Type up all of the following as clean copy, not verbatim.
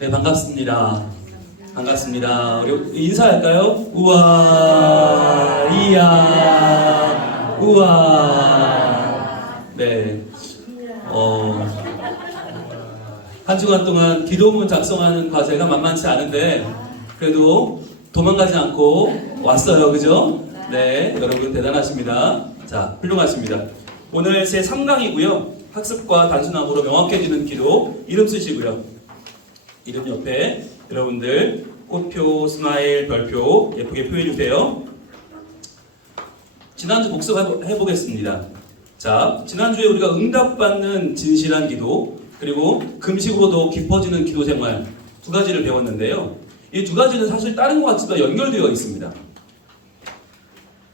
네, 반갑습니다. 반갑습니다. 우리 인사할까요? 우와, 이야, 우와. 네. 한 주간 동안 기도문 작성하는 과제가 만만치 않은데, 그래도 도망가지 않고 왔어요. 그죠? 네. 여러분 대단하십니다. 자, 훌륭하십니다. 오늘 제 3강이고요. 학습과 단순함으로 명확해지는 기도. 이름 쓰시고요. 이름 옆에 여러분들 꽃표, 스마일, 별표 예쁘게 표현해 주세요. 지난주 복습해 보겠습니다. 자, 지난주에 우리가 응답받는 진실한 기도, 그리고 금식으로 더 깊어지는 기도 생활 두 가지를 배웠는데요. 이 두 가지는 사실 다른 것 같지만 연결되어 있습니다.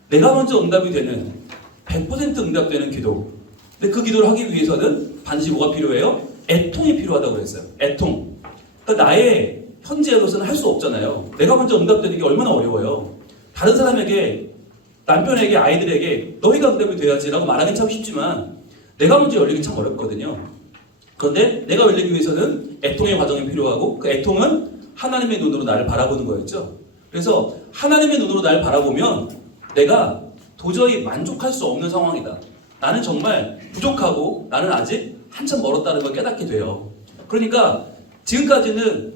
내가 먼저 응답이 되는 100% 응답되는 기도. 근데 그 기도를 하기 위해서는 반드시 뭐가 필요해요? 애통이 필요하다고 그랬어요. 애통. 그러니까 나의 현재로서는 할 수 없잖아요. 내가 먼저 응답되는 게 얼마나 어려워요. 다른 사람에게, 남편에게, 아이들에게 너희가 응답이 돼야지라고 말하기는 참 쉽지만 내가 먼저 열리기 참 어렵거든요. 그런데 내가 열리기 위해서는 애통의 과정이 필요하고, 그 애통은 하나님의 눈으로 나를 바라보는 거였죠. 그래서 하나님의 눈으로 나를 바라보면 내가 도저히 만족할 수 없는 상황이다. 나는 정말 부족하고 나는 아직 한참 멀었다는 걸 깨닫게 돼요. 그러니까 지금까지는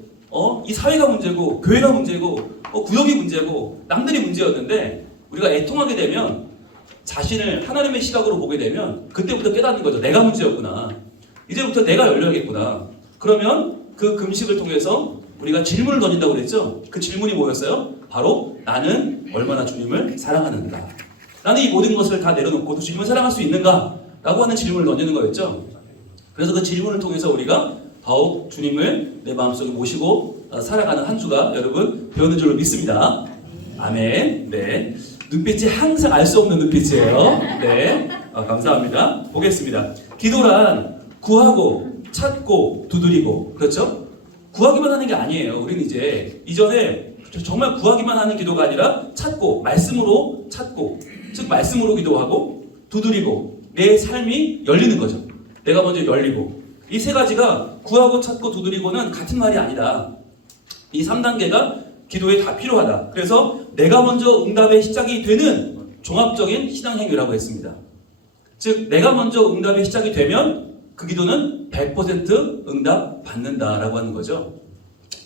이 사회가 문제고 교회가 문제고 구역이 문제고 남들이 문제였는데, 우리가 애통하게 되면 자신을 하나님의 시각으로 보게 되면 그때부터 깨닫는 거죠. 내가 문제였구나. 이제부터 내가 열려야겠구나. 그러면 그 금식을 통해서 우리가 질문을 던진다고 그랬죠. 그 질문이 뭐였어요? 바로 나는 얼마나 주님을 사랑하는가. 나는 이 모든 것을 다 내려놓고도 주님을 사랑할 수 있는가? 라고 하는 질문을 던지는 거였죠. 그래서 그 질문을 통해서 우리가 더욱 주님을 내 마음속에 모시고 살아가는 한 주가 여러분 되었는 줄로 믿습니다. 아멘. 네. 눈빛이 항상 알 수 없는 눈빛이에요. 네. 감사합니다. 보겠습니다. 기도란 구하고 찾고 두드리고, 그렇죠? 구하기만 하는 게 아니에요. 우리는 이전에 정말 구하기만 하는 기도가 아니라 찾고, 말씀으로 찾고, 즉 말씀으로 기도하고 두드리고 내 삶이 열리는 거죠. 내가 먼저 열리고. 이 세 가지가 구하고 찾고 두드리고는 같은 말이 아니다. 이 3단계가 기도에 다 필요하다. 그래서 내가 먼저 응답의 시작이 되는 종합적인 신앙행위라고 했습니다. 즉 내가 먼저 응답의 시작이 되면 그 기도는 100% 응답 받는다라고 하는 거죠.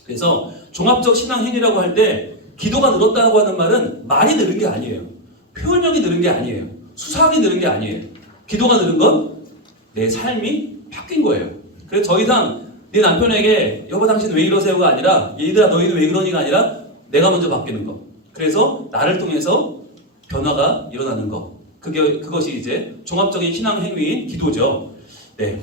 그래서 종합적 신앙행위라고 할 때 기도가 늘었다고 하는 말은 말이 늘은 게 아니에요. 표현력이 늘은 게 아니에요. 수사학이 늘은 게 아니에요. 기도가 늘은 건 내 삶이 바뀐 거예요. 그래서 더 이상 네 남편에게 여보 당신 왜 이러세요가 아니라 얘들아 너희는 왜 그러니가 아니라 내가 먼저 바뀌는 거. 그래서 나를 통해서 변화가 일어나는 거. 그것이 이제 종합적인 신앙 행위인 기도죠. 네.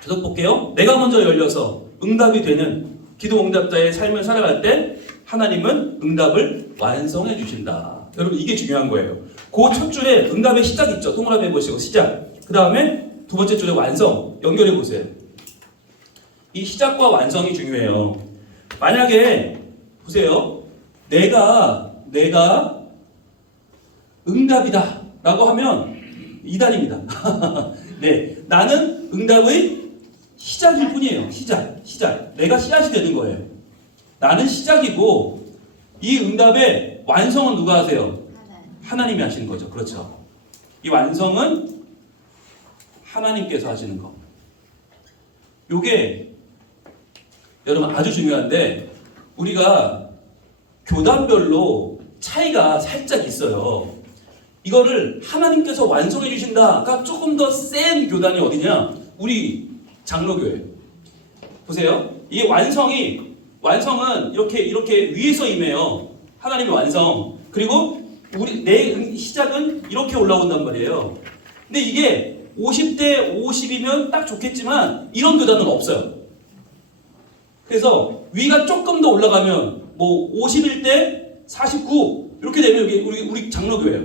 계속 볼게요. 내가 먼저 열려서 응답이 되는 기도 응답자의 삶을 살아갈 때 하나님은 응답을 완성해 주신다. 여러분 이게 중요한 거예요. 그 첫 줄에 응답의 시작 있죠. 동그라미 해보시고 시작. 그 다음에 두 번째 줄에 완성 연결해 보세요. 이 시작과 완성이 중요해요. 만약에 보세요. 내가 응답이다 라고 하면 이단입니다. 네, 나는 응답의 시작일 뿐이에요. 시작. 내가 씨앗이 되는 거예요. 나는 시작이고 이 응답의 완성은 누가 하세요? 하나님이 하시는 거죠. 그렇죠. 이 완성은 하나님께서 하시는 거. 요게 여러분 아주 중요한데, 우리가 교단별로 차이가 살짝 있어요. 이거를 하나님께서 완성해 주신다가 조금 더 센 교단이 어디냐? 우리 장로교예요. 보세요. 이 완성은 이렇게 위에서 임해요. 하나님의 완성. 그리고 내 시작은 이렇게 올라온단 말이에요. 근데 이게 50대 50이면 딱 좋겠지만 이런 교단은 없어요. 그래서 위가 조금 더 올라가면 51대 49 이렇게 되면 이게 우리 장로교예요.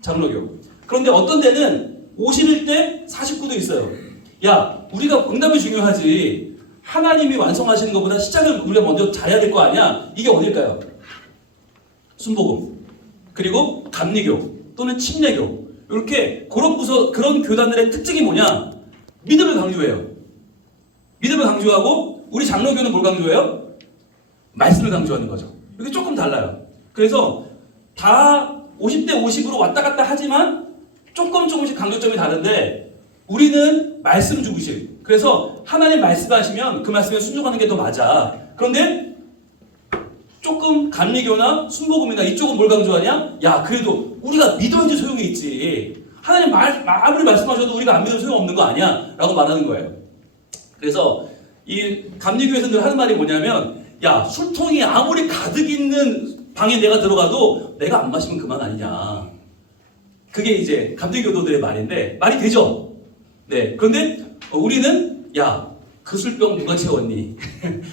장로교. 그런데 어떤 데는 51대 49도 있어요. 야, 우리가 응답이 중요하지. 하나님이 완성하시는 것보다 시작을 우리가 먼저 잘해야 될 거 아니야? 이게 어딜까요? 순복음. 그리고 감리교 또는 침례교. 이렇게 그런 교단들의 특징이 뭐냐? 믿음을 강조해요. 믿음을 강조하고 우리 장로교는 뭘 강조해요? 말씀을 강조하는 거죠. 이게 조금 달라요. 그래서 다 50대 50으로 왔다 갔다 하지만 조금씩 강조점이 다른데 우리는 말씀 중심. 그래서 하나님 말씀하시면 그 말씀에 순종하는 게 더 맞아. 그런데 조금 감리교나 순복음이나 이쪽은 뭘 강조하냐? 야, 그래도 우리가 믿어야지 소용이 있지. 하나님 아무리 말씀하셔도 우리가 안 믿어도 소용없는 거 아니야? 라고 말하는 거예요. 그래서 이 감리교에서 늘 하는 말이 뭐냐면, 야, 술통이 아무리 가득 있는 방에 내가 들어가도 내가 안 마시면 그만 아니냐. 그게 이제 감리교도들의 말인데 말이 되죠? 네. 그런데 우리는 야, 그 술병 누가 채웠니?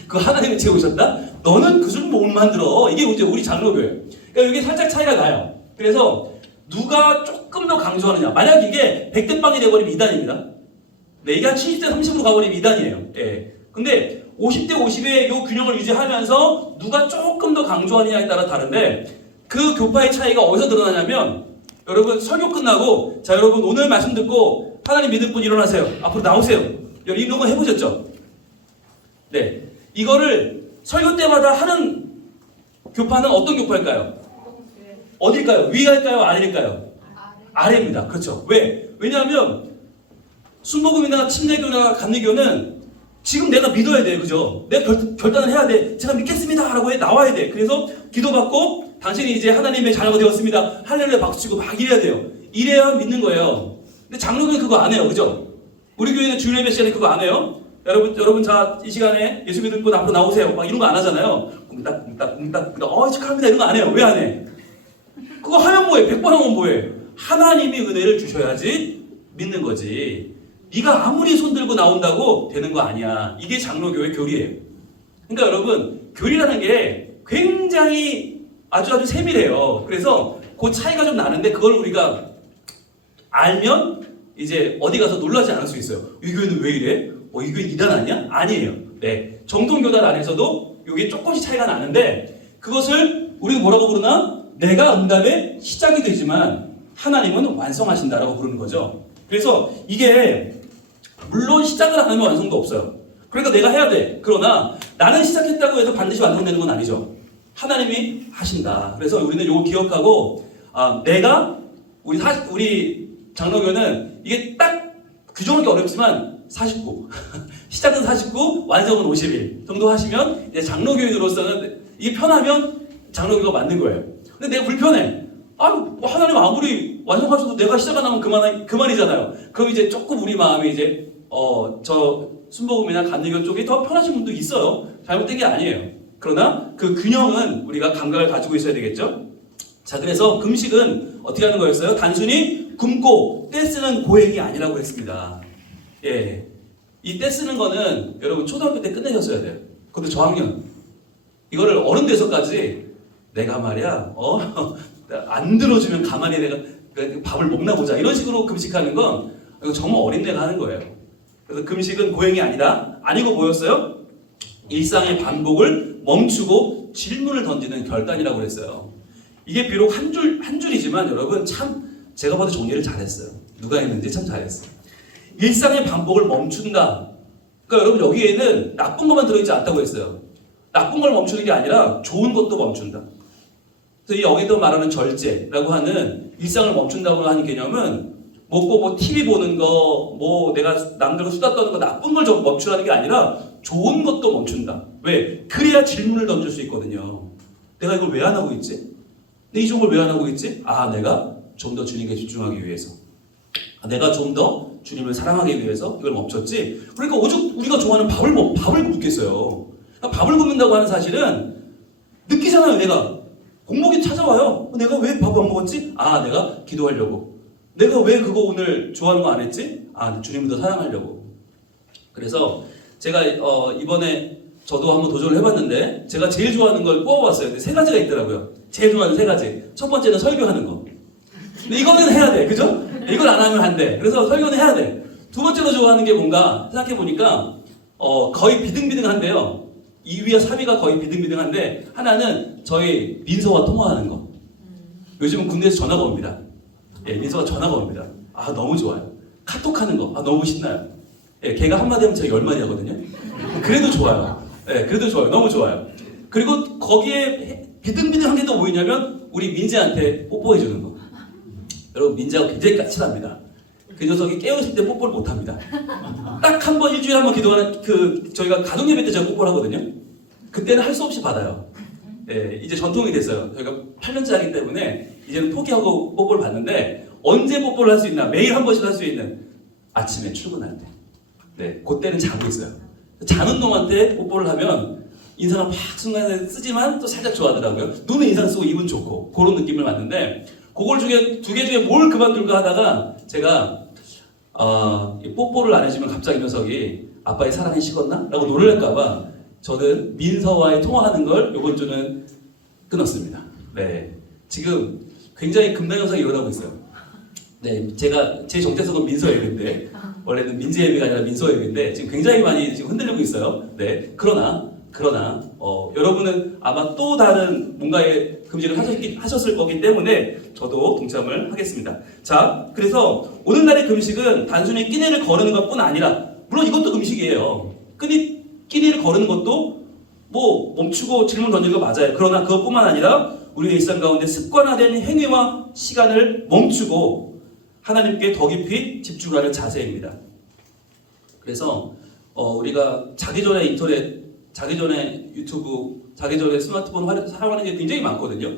그 하나님이 채우셨다? 너는 그 술 못 만들어. 이게 이제 우리 장로교예요. 그러니까 이게 살짝 차이가 나요. 그래서 누가 조금 더 강조하느냐. 만약 이게 100대 빵이 돼버리면 이단입니다. 네, 이게 한 70대 30으로 가버리면 이단이에요. 예. 근데 50대 50의 요 균형을 유지하면서 누가 조금 더 강조하느냐에 따라 다른데 그 교파의 차이가 어디서 드러나냐면 여러분 설교 끝나고 자 여러분 오늘 말씀 듣고 하나님 믿을 분 일어나세요. 앞으로 나오세요. 이런 거 해보셨죠? 네. 이거를 설교 때마다 하는 교파는 어떤 교파일까요? 어딜까요? 위일까요? 아래일까요? 아래입니다. 그렇죠. 왜? 왜냐하면 순복음이나 침례교나 감리교는 지금 내가 믿어야 돼요. 그죠? 내가 결단을 해야 돼. 제가 믿겠습니다. 라고 나와야 돼. 그래서 기도받고 당신이 이제 하나님의 자녀가 되었습니다. 할렐루야 박수치고 막 이래야 돼요. 이래야 믿는 거예요. 근데 장로교는 그거 안 해요. 그죠? 우리 교회는 주일 예배 시간에 그거 안 해요. 여러분 자 이 시간에 예수 믿을 분 앞으로 나오세요. 막 이런 거 안 하잖아요. 꿍딱 축하합니다. 이런 거 안 해요. 왜 안 해? 그거 하면 뭐해? 100번 하면 뭐해? 하나님이 은혜를 주셔야지 믿는 거지. 네가 아무리 손들고 나온다고 되는 거 아니야. 이게 장로교의 교리예요. 그러니까 여러분 교리라는 게 굉장히 아주 세밀해요. 그래서 그 차이가 좀 나는데 그걸 우리가 알면 이제 어디 가서 놀라지 않을 수 있어요. 이 교회는 왜 이래? 이 교회 이단 아니야? 아니에요. 네, 정통교단 안에서도 이게 조금씩 차이가 나는데 그것을 우리는 뭐라고 부르나? 내가 응답의 시작이 되지만 하나님은 완성하신다라고 부르는 거죠. 그래서 이게 물론 시작을 안 하면 완성도 없어요. 그러니까 내가 해야 돼. 그러나 나는 시작했다고 해서 반드시 완성되는 건 아니죠. 하나님이 하신다. 그래서 우리는 이거 기억하고 내가 우리 장로교는 이게 딱 규정하기 어렵지만 49 시작은 49 완성은 50일 정도 하시면 이제 장로교인으로서는 이게 편하면 장로교가 맞는 거예요. 근데 내가 불편해. 하나님 아무리 완성하셔도 내가 시작 안 하면 그만이잖아요. 그럼 이제 조금 우리 마음이 이제 저 순복음이나 감리교 쪽이 더 편하신 분도 있어요. 잘못된 게 아니에요. 그러나 그 균형은 우리가 감각을 가지고 있어야 되겠죠. 자, 그래서 금식은 어떻게 하는 거였어요? 단순히 굶고 떼쓰는 고행이 아니라고 했습니다. 예, 이 떼쓰는 거는 여러분 초등학교 때 끝내셨어야 돼요. 근데 저학년 이거를 어른 돼서까지 내가 말이야 안 들어주면 가만히 내가 밥을 먹나 보자 이런 식으로 금식하는 건 이거 정말 어린애가 하는 거예요. 그래서 금식은 고행이 아니고 뭐였어요? 일상의 반복을 멈추고 질문을 던지는 결단이라고 그랬어요. 이게 비록 한 줄이지만 여러분 참 제가 봐도 정리를 잘했어요. 누가 했는지 참 잘했어요. 일상의 반복을 멈춘다. 그러니까 여러분 여기에는 나쁜 것만 들어있지 않다고 했어요. 나쁜 걸 멈추는 게 아니라 좋은 것도 멈춘다. 그래서 여기도 말하는 절제라고 하는 일상을 멈춘다고 하는 개념은 먹고 TV 보는 거, 내가 남들과 수다 떠는 거 나쁜 걸 좀 멈추라는 게 아니라 좋은 것도 멈춘다. 왜? 그래야 질문을 던질 수 있거든요. 내가 이걸 왜 안 하고 있지? 이 종을 왜 안 하고 있지? 내가 좀 더 주님께 집중하기 위해서. 내가 좀 더 주님을 사랑하기 위해서 이걸 멈췄지. 그러니까 오죽 우리가 좋아하는 밥을 굶겠어요. 밥을 굶는다고 하는 사실은 느끼잖아요. 내가 공복이 찾아와요. 내가 왜 밥을 안 먹었지? 내가 기도하려고. 내가 왜 그거 오늘 좋아하는 거 안 했지? 주님을 더 사랑하려고. 그래서 제가 이번에 저도 한번 도전을 해봤는데 제가 제일 좋아하는 걸 뽑아봤어요. 근데 3가지가 있더라고요. 제일 좋아하는 3가지. 첫 번째는 설교하는 거. 근데 이거는 해야 돼. 그죠? 이걸 안 하면 안 돼. 그래서 설교는 해야 돼. 두 번째로 좋아하는 게 뭔가 생각해보니까 거의 비등비등한데요. 2위와 3위가 거의 비등비등한데 하나는 저희 민서와 통화하는 거. 요즘은 군대에서 전화가 옵니다. 예, 민서가 전화가 옵니다. 너무 좋아요. 카톡하는 거. 너무 신나요. 예, 걔가 한마디 하면 제가 10마디 하거든요. 그래도 좋아요. 네, 그래도 좋아요. 너무 좋아요. 그리고 거기에 비등비등한 게 또 뭐냐면 우리 민재한테 뽀뽀해주는 거. 여러분 민재가 굉장히 까칠합니다. 그 녀석이 깨어있을 때 뽀뽀를 못합니다. 딱 한 번 일주일에 한 번 기도하는 저희가 가족 예배 때 제가 뽀뽀를 하거든요. 그때는 할 수 없이 받아요. 예, 이제 전통이 됐어요. 저희가 8년째 하기 때문에 이제는 포기하고 뽀뽀를 받는데 언제 뽀뽀를 할 수 있나? 매일 한 번씩 할 수 있는 아침에 출근할 때. 네, 그때는 자고 있어요. 자는 놈한테 뽀뽀를 하면 인상을 팍 순간에 쓰지만 또 살짝 좋아하더라고요. 눈은 인상 쓰고 입은 좋고 그런 느낌을 받는데 그걸 중에 두 개 중에 뭘 그만둘까 하다가 제가 뽀뽀를 안 해주면 갑자기 이 녀석이 아빠의 사랑이 식었나? 라고 노래를 할까봐 저는 민서와의 통화하는 걸 이번 주는 끊었습니다. 네, 지금 굉장히 금단현상이 일어나고 있어요. 네, 제 정체성은 민서 예배인데 원래는 민재 예배가 아니라 민서 예배인데 지금 굉장히 많이 지금 흔들리고 있어요. 네, 그러나 여러분은 아마 또 다른 뭔가의 금식을 하셨을 거기 때문에 저도 동참을 하겠습니다. 자, 그래서 오늘날의 금식은 단순히 끼니를 거르는 것뿐 아니라 물론 이것도 금식이에요. 끼니를 거르는 것도 뭐 멈추고 질문 던지는 거 맞아요. 그러나 그것뿐만 아니라 우리의 일상 가운데 습관화된 행위와 시간을 멈추고 하나님께 더 깊이 집중하는 자세입니다. 그래서 우리가 자기 전에 인터넷, 자기 전에 유튜브, 자기 전에 스마트폰 사용하는 게 굉장히 많거든요.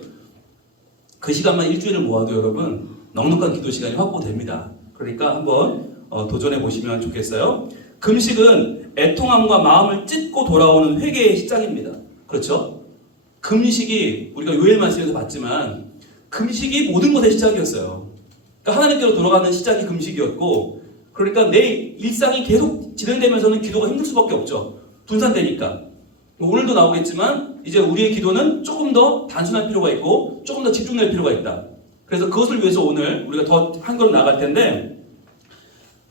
그 시간만 일주일을 모아도 여러분 넉넉한 기도 시간이 확보됩니다. 그러니까 한번 도전해 보시면 좋겠어요. 금식은 애통함과 마음을 찢고 돌아오는 회개의 시작입니다. 그렇죠? 금식이 우리가 요엘 말씀에서 봤지만 금식이 모든 것의 시작이었어요. 그러니까 하나님께로 돌아가는 시작이 금식이었고 그러니까 내 일상이 계속 진행되면서는 기도가 힘들 수밖에 없죠. 분산되니까. 오늘도 나오겠지만 이제 우리의 기도는 조금 더 단순할 필요가 있고 조금 더 집중될 필요가 있다. 그래서 그것을 위해서 오늘 우리가 더 한 걸음 나갈 텐데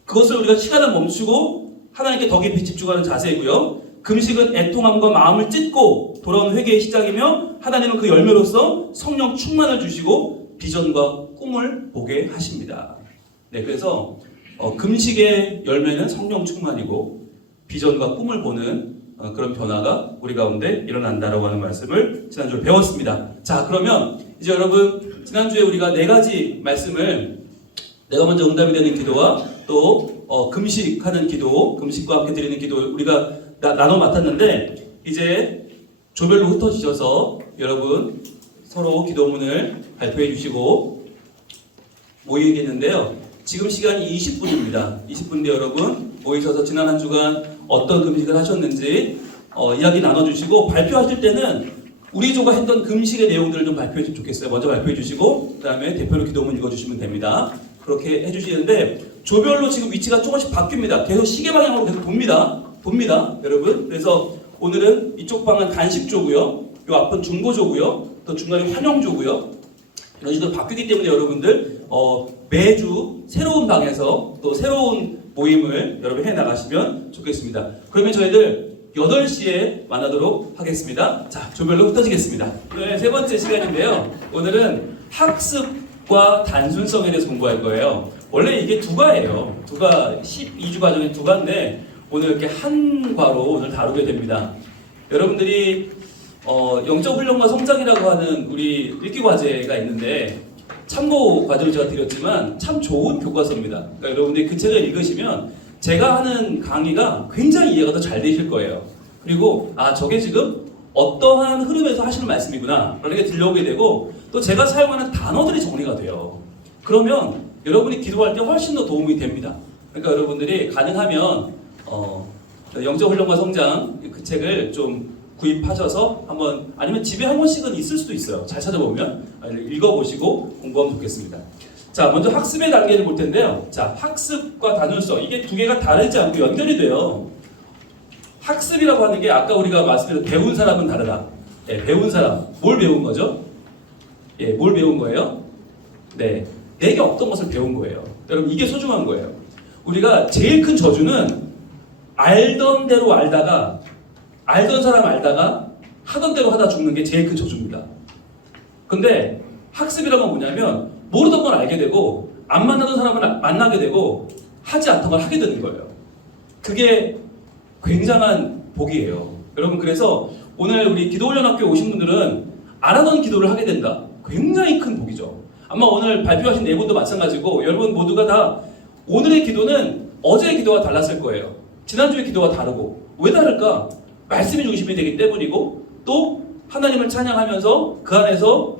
그것을 우리가 시간을 멈추고 하나님께 더 깊이 집중하는 자세이고요. 금식은 애통함과 마음을 찢고 돌아오는 회개의 시작이며 하나님은 그 열매로서 성령 충만을 주시고 비전과 꿈을 보게 하십니다. 네, 그래서 금식의 열매는 성령 충만이고 비전과 꿈을 보는 그런 변화가 우리 가운데 일어난다라고 하는 말씀을 지난주에 배웠습니다. 자, 그러면 이제 여러분 지난주에 우리가 4가지 말씀을 내가 먼저 응답이 되는 기도와 또 금식하는 기도, 금식과 함께 드리는 기도 우리가 나눠 맡았는데 이제 조별로 흩어지셔서 여러분 서로 기도문을 발표해 주시고 모이겠는데요. 지금 시간이 20분입니다. 20분인데 여러분 모이셔서 지난 한 주간 어떤 금식을 하셨는지 이야기 나눠주시고 발표하실 때는 우리 조가 했던 금식의 내용들을 좀 발표해 주시면 좋겠어요. 먼저 발표해 주시고 그 다음에 대표로 기도문 읽어주시면 됩니다. 그렇게 해주시는데 조별로 지금 위치가 조금씩 바뀝니다. 계속 시계 방향으로 계속 돕니다. 여러분. 그래서 오늘은 이쪽 방은 간식조고요. 요 앞은 중고조고요. 또 중간에 환영조고요. 이런 식으로 바뀌기 때문에 여러분들 매주 새로운 방에서 또 새로운 모임을 여러분 해나가시면 좋겠습니다. 그러면 저희들 8시에 만나도록 하겠습니다. 자, 조별로 흩어지겠습니다. 네, 세 번째 시간인데요. 오늘은 학습과 단순성에 대해서 공부할 거예요. 원래 이게 2과예요. 12주 과정에 2과인데 오늘 이렇게 한 과로 오늘 다루게 됩니다. 여러분들이 영적 훈련과 성장이라고 하는 우리 읽기 과제가 있는데 참고 과제를 제가 드렸지만 참 좋은 교과서입니다. 그러니까 여러분들이 그 책을 읽으시면 제가 하는 강의가 굉장히 이해가 더 잘 되실 거예요. 그리고 저게 지금 어떠한 흐름에서 하시는 말씀이구나 라는 게 들려오게 되고 또 제가 사용하는 단어들이 정리가 돼요. 그러면 여러분이 기도할 때 훨씬 더 도움이 됩니다. 그러니까 여러분들이 가능하면 영적 훈련과 성장 그 책을 좀 구입하셔서 한번 아니면 집에 한 번씩은 있을 수도 있어요. 잘 찾아보면 읽어보시고 공부하면 좋겠습니다. 자, 먼저 학습의 단계를 볼 텐데요. 자, 학습과 단순성 이게 2개가 다르지 않고 연결이 돼요. 학습이라고 하는 게 아까 우리가 말씀드린 배운 사람은 다르다. 예, 배운 사람 뭘 배운 거죠? 예, 뭘 배운 거예요? 네, 내게 없던 것을 배운 거예요. 여러분 이게 소중한 거예요. 우리가 제일 큰 저주는 알던 대로 알다가 알던 사람 알다가 하던 대로 하다 죽는 게 제일 큰 저주입니다. 근데 학습이란 건 뭐냐면 모르던 걸 알게 되고 안 만나던 사람을 만나게 되고 하지 않던 걸 하게 되는 거예요. 그게 굉장한 복이에요. 여러분, 그래서 오늘 우리 기도훈련학교에 오신 분들은 안 하던 기도를 하게 된다. 굉장히 큰 복이죠. 아마 오늘 발표하신 네 분도 마찬가지고 여러분 모두가 다 오늘의 기도는 어제의 기도와 달랐을 거예요. 지난주의 기도와 다르고. 왜 다를까? 말씀이 중심이 되기 때문이고, 또 하나님을 찬양하면서 그 안에서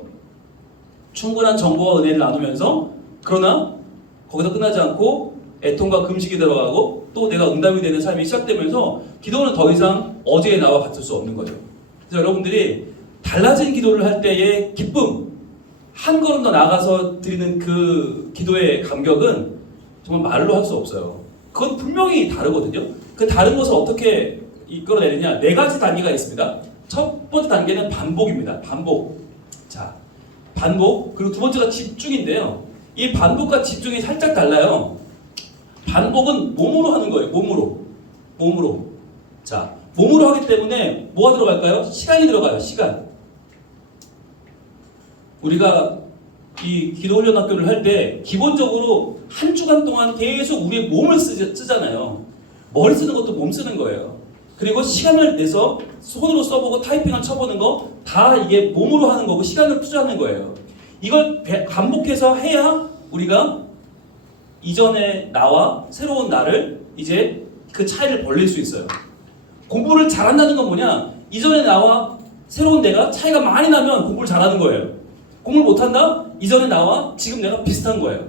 충분한 정보와 은혜를 나누면서, 그러나 거기서 끝나지 않고 애통과 금식이 들어가고 또 내가 응답이 되는 삶이 시작되면서 기도는 더 이상 어제의 나와 같을 수 없는 거죠. 그래서 여러분들이 달라진 기도를 할 때의 기쁨, 한 걸음 더 나아가서 드리는 그 기도의 감격은 정말 말로 할 수 없어요. 그건 분명히 다르거든요. 그 다른 것을 어떻게 이끌어내느냐, 네 가지 단계가 있습니다. 첫 번째 단계는 반복입니다. 반복. 자, 반복. 그리고 두 번째가 집중인데요. 이 반복과 집중이 살짝 달라요. 반복은 몸으로 하는 거예요. 몸으로. 자, 몸으로 하기 때문에 뭐가 들어갈까요? 시간이 들어가요. 시간. 우리가 이 기도훈련학교를 할 때 기본적으로 한 주간 동안 계속 우리의 몸을 쓰잖아요. 머리 쓰는 것도 몸 쓰는 거예요. 그리고 시간을 내서 손으로 써보고 타이핑을 쳐보는 거 다 이게 몸으로 하는 거고 시간을 투자하는 거예요. 이걸 반복해서 해야 우리가 이전의 나와 새로운 나를 이제 그 차이를 벌릴 수 있어요. 공부를 잘한다는 건 뭐냐? 이전의 나와 새로운 내가 차이가 많이 나면 공부를 잘하는 거예요. 공부를 못한다? 이전의 나와 지금 내가 비슷한 거예요.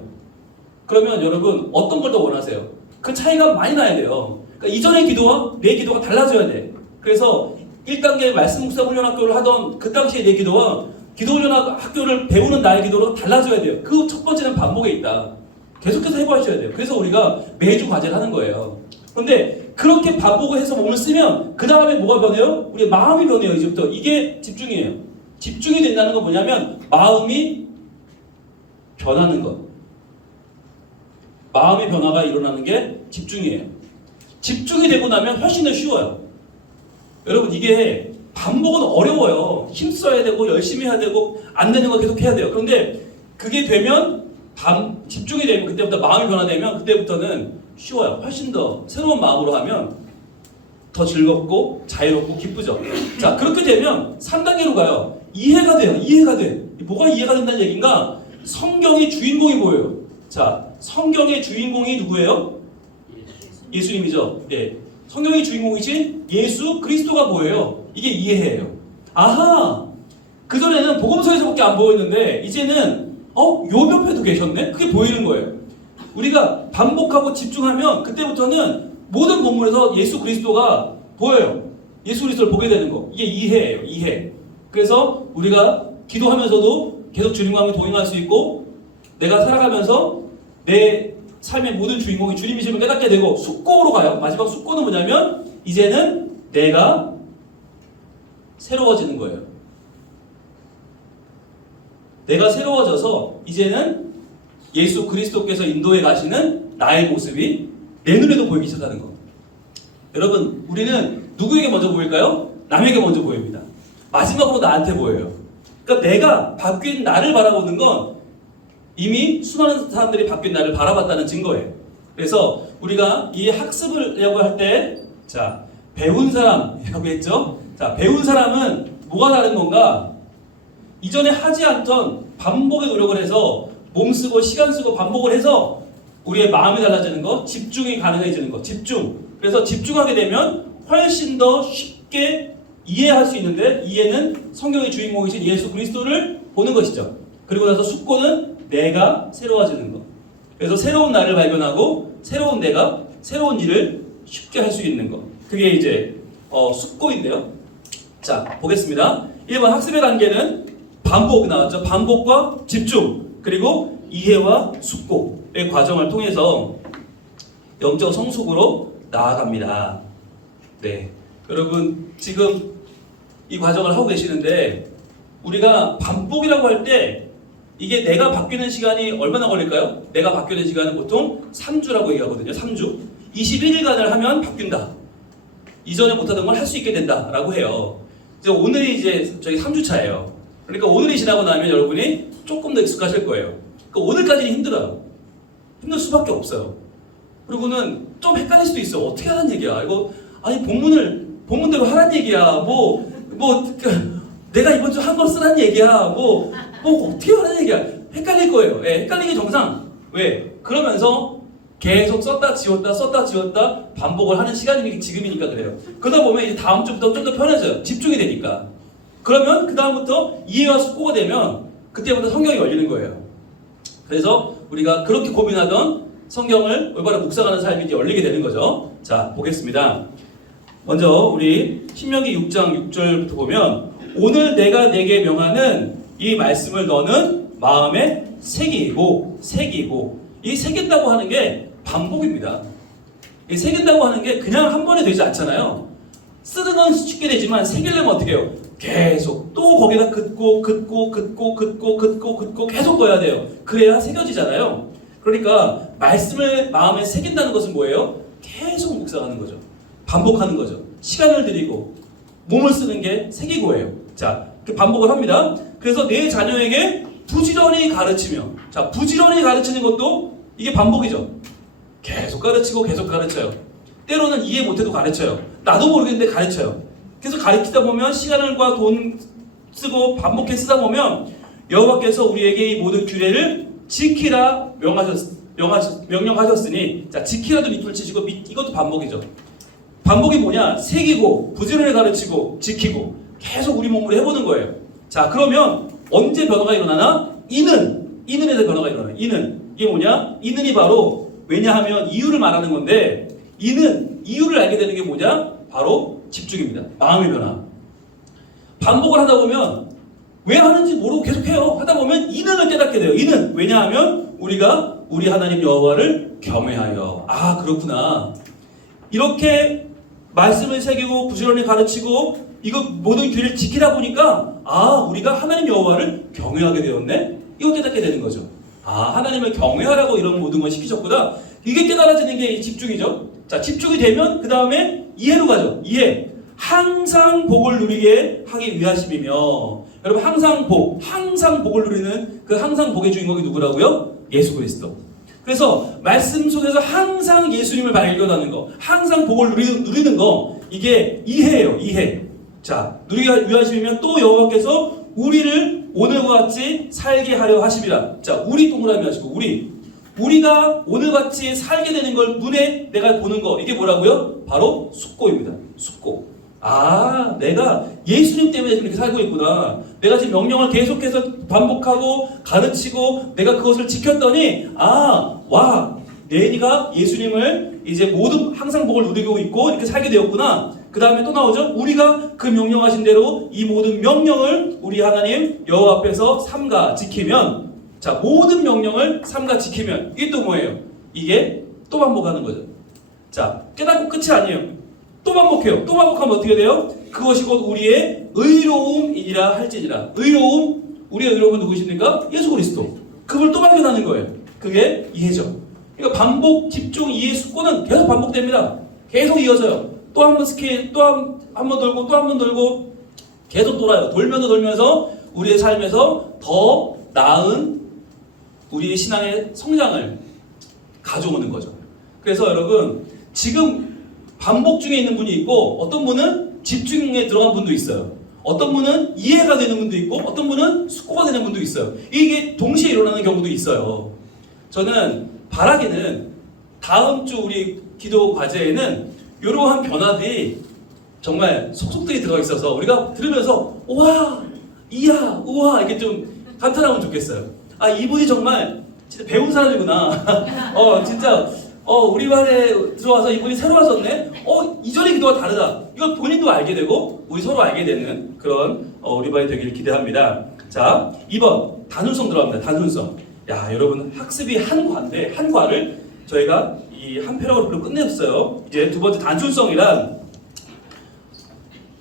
그러면 여러분 어떤 걸 더 원하세요? 그 차이가 많이 나야 돼요. 그러니까 이전의 기도와 내 기도가 달라져야 돼. 그래서 1단계 말씀 묵상 훈련학교를 하던 그 당시의 내 기도와 기도훈련학교를 배우는 나의 기도로 달라져야 돼요. 그 첫 번째는 반복에 있다. 계속해서 해보셔야 돼요. 그래서 우리가 매주 과제를 하는 거예요. 그런데 그렇게 반복을 해서 몸을 쓰면 그 다음에 뭐가 변해요? 우리 마음이 변해요. 이제부터. 이게 집중이에요. 집중이 된다는 건 뭐냐면 마음이 변하는 것. 마음의 변화가 일어나는 게 집중이에요. 집중이 되고 나면 훨씬 더 쉬워요. 여러분, 이게 반복은 어려워요. 힘써야 되고 열심히 해야 되고 안 되는 거 계속 해야 돼요. 그런데 그게 되면 집중이 되면 그때부터 마음이 변화되면 그때부터는 쉬워요. 훨씬 더 새로운 마음으로 하면 더 즐겁고 자유롭고 기쁘죠. 자, 그렇게 되면 3단계로 가요. 이해가 돼요. 이해가 돼. 뭐가 이해가 된다는 얘기인가? 성경의 주인공이 보여요. 자, 성경의 주인공이 누구예요? 예수님이죠. 네. 성경의 주인공이신 예수 그리스도가 보여요. 이게 이해해요. 아하! 그전에는 복음서에서밖에 안 보였는데 이제는 요 옆에도 계셨네? 그게 보이는 거예요. 우리가 반복하고 집중하면 그때부터는 모든 본문에서 예수 그리스도가 보여요. 예수 그리스도를 보게 되는 거. 이게 이해예요. 이해. 그래서 우리가 기도하면서도 계속 주님과 함께 동행할 수 있고 내가 살아가면서 내 삶의 모든 주인공이 주님이심을 깨닫게 되고 숙고로 가요. 마지막 숙고는 뭐냐면 이제는 내가 새로워지는 거예요. 내가 새로워져서 이제는 예수 그리스도께서 인도해 가시는 나의 모습이 내 눈에도 보이기 시작하는 거. 여러분, 우리는 누구에게 먼저 보일까요? 남에게 먼저 보입니다. 마지막으로 나한테 보여요. 그러니까 내가 바뀐 나를 바라보는 건 이미 수많은 사람들이 바뀐 나를 바라봤다는 증거예요. 그래서 우리가 이 학습을 하려고 할 때, 자, 배운 사람이라고 했죠? 자, 배운 사람은 뭐가 다른 건가? 이전에 하지 않던 반복의 노력을 해서 몸 쓰고 시간 쓰고 반복을 해서 우리의 마음이 달라지는 거, 집중이 가능해지는 거, 집중. 그래서 집중하게 되면 훨씬 더 쉽게 이해할 수 있는데 이해는 성경의 주인공이신 예수 그리스도를 보는 것이죠. 그리고 나서 숙고는 내가 새로워지는 것. 그래서 새로운 나를 발견하고 새로운 내가 새로운 일을 쉽게 할 수 있는 것. 그게 이제 숙고인데요. 자, 보겠습니다. 1번 학습의 단계는 반복 나왔죠. 반복과 집중 그리고 이해와 숙고의 과정을 통해서 영적 성숙으로 나아갑니다. 네, 여러분 지금 이 과정을 하고 계시는데 우리가 반복이라고 할 때 이게 내가 바뀌는 시간이 얼마나 걸릴까요? 내가 바뀌는 시간은 보통 3주라고 얘기하거든요. 3주. 21일간을 하면 바뀐다. 이전에 못하던 걸 할 수 있게 된다라고 해요. 이제 오늘이 이제 저희 3주차예요. 그러니까 오늘이 지나고 나면 여러분이 조금 더 익숙하실 거예요. 그러니까 오늘까지는 힘들어요. 힘들 수밖에 없어요. 그리고는 좀 헷갈릴 수도 있어. 어떻게 하는 얘기야? 이거 아니 본문을 본문대로 하란 얘기야. 내가 이번 주 한 걸 쓰란 얘기야. 어떻게 하란 얘기야. 헷갈릴 거예요. 예, 헷갈리기 정상. 왜? 그러면서 계속 썼다 지웠다 반복을 하는 시간이 지금이니까 그래요. 그러다 보면 이제 다음 주부터 좀 더 편해져요. 집중이 되니까. 그러면 그 다음부터 이해와 숙고가 되면 그때부터 성경이 열리는 거예요. 그래서 우리가 그렇게 고민하던 성경을 올바로 묵상하는 삶이 이제 열리게 되는 거죠. 자, 보겠습니다. 먼저 우리 신명기 6장 6절부터 보면 오늘 내가 내게 명하는 이 말씀을 너는 마음에 새기고 이 새긴다고 하는 게 반복입니다. 이 새긴다고 하는 게 그냥 한 번에 되지 않잖아요. 쓰는 건 쉽게 되지만 새기려면 어떻게 해요? 계속 또 거기다 긋고 계속 넣어야 돼요. 그래야 새겨지잖아요. 그러니까 말씀을 마음에 새긴다는 것은 뭐예요? 계속 묵상하는 거죠. 반복하는 거죠. 시간을 들이고 몸을 쓰는 게 새기고예요. 자, 반복을 합니다. 그래서 내 자녀에게 부지런히 가르치며, 자, 부지런히 가르치는 것도 이게 반복이죠. 계속 가르치고 계속 가르쳐요. 때로는 이해 못해도 가르쳐요. 나도 모르겠는데 가르쳐요. 그래서 가르치다 보면 시간과 돈 쓰고 반복해 쓰다 보면 여호와께서 우리에게 이 모든 규례를 지키라 명령하셨으니, 자, 지키라도 밑줄 치시고 이것도 반복이죠. 반복이 뭐냐? 새기고 부지런히 가르치고 지키고 계속 우리 몸으로 해보는 거예요. 자, 그러면 언제 변화가 일어나나? 이는에서 변화가 일어나요. 이게 뭐냐? 이는이 바로, 왜냐하면 이유를 말하는 건데, 이유를 알게 되는 게 뭐냐? 바로 집중입니다. 마음의 변화. 반복을 하다 보면 왜 하는지 모르고 계속해요. 하다 보면 이는을 깨닫게 돼요. 이는 왜냐하면 우리가 우리 하나님 여호와를 경외하여. 아, 그렇구나. 이렇게 말씀을 새기고 부지런히 가르치고 이거 모든 규례를 지키다 보니까 우리가 하나님 여호와를 경외하게 되었네. 이거 깨닫게 되는 거죠. 하나님을 경외하라고 이런 모든 걸 시키셨구나. 이게 깨달아지는 게 집중이죠. 자, 집중이 되면 그 다음에 이해로 가죠. 이해. 항상 복을 누리게 하기 위하심이며, 여러분 항상 복을 누리는 그 항상 복의 주인공이 누구라고요? 예수 그리스도. 그래서 말씀 속에서 항상 예수님을 발견하는 거, 항상 복을 누리는 거, 이게 이해예요. 이해. 자, 누리게 위하심이면 또 여호와께서 우리를 오늘과 같이 살게 하려 하심이라. 자, 우리 동그라미 하시고 우리가 오늘같이 살게 되는 걸 눈에 내가 보는 거, 이게 뭐라고요? 바로 숙고입니다. 숙고. 내가 예수님 때문에 지금 이렇게 살고 있구나. 내가 지금 명령을 계속해서 반복하고 가르치고 내가 그것을 지켰더니 내가 예수님을 이제 모든 항상 복을 누리고 있고 이렇게 살게 되었구나. 그 다음에 또 나오죠. 우리가 그 명령하신 대로 이 모든 명령을 우리 하나님 여호와 앞에서 삼가 지키면, 자, 모든 명령을 삼가 지키면 이게 또 뭐예요? 이게 또 반복하는 거죠. 자, 깨닫고 끝이 아니에요. 또 반복해요. 또 반복하면 어떻게 돼요? 그것이 곧 우리의 의로움이라 할지니라. 우리의 의로움은 누구십니까? 예수 그리스도. 그걸 또 발견하는 거예요. 그게 이해죠. 그러니까 반복, 집중, 이해, 숙고는 계속 반복됩니다. 계속 이어져요. 또 한 번 스케일, 또 한 번 돌고, 또 한 번 돌고, 계속 돌아요. 돌면서 우리의 삶에서 더 나은 우리의 신앙의 성장을 가져오는 거죠. 그래서 여러분, 지금 반복 중에 있는 분이 있고, 어떤 분은 집중에 들어간 분도 있어요. 어떤 분은 이해가 되는 분도 있고, 어떤 분은 숙고가 되는 분도 있어요. 이게 동시에 일어나는 경우도 있어요. 저는 바라기는 다음 주 우리 기도 과제에는 이러한 변화들이 정말 속속들이 들어가 있어서 우리가 들으면서 우와, 이야, 우와 이렇게 좀 감탄하면 좋겠어요. 이분이 정말 진짜 배운 사람이구나. 진짜 우리 반에 들어와서 이분이 새로 하셨네. 이전의 기도가 다르다. 이걸 본인도 알게 되고 우리 서로 알게 되는 그런 우리 반이 되기를 기대합니다. 자, 2번 단순성 들어갑니다. 단순성. 야, 여러분 학습이 한 과를 저희가 이 한 패러그래프로 끝냈어요. 이제 두 번째 단순성이란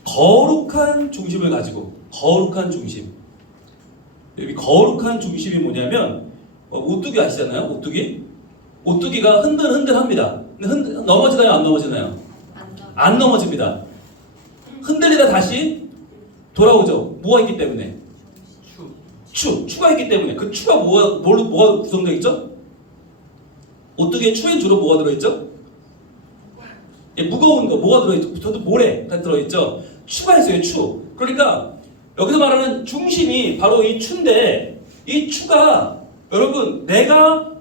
거룩한 중심을 가지고, 거룩한 중심. 여기 거룩한 중심이 뭐냐면 오뚜기 아시잖아요? 오뚜기가 흔들흔들합니다. 근데 넘어지나요? 안 넘어지나요? 안 넘어집니다. 흔들리다 다시 돌아오죠. 뭐가 있기 때문에? 추가 있기 때문에. 그 추가 뭐가 구성되어 있죠? 오뚜기의 추에 주로 뭐가 들어있죠? 무거운 거 뭐가 들어있죠? 저도 모래가 들어있죠. 추가 있어요. 추. 그러니까 여기서 말하는 중심이 바로 이 추인데 이 추가 여러분 내가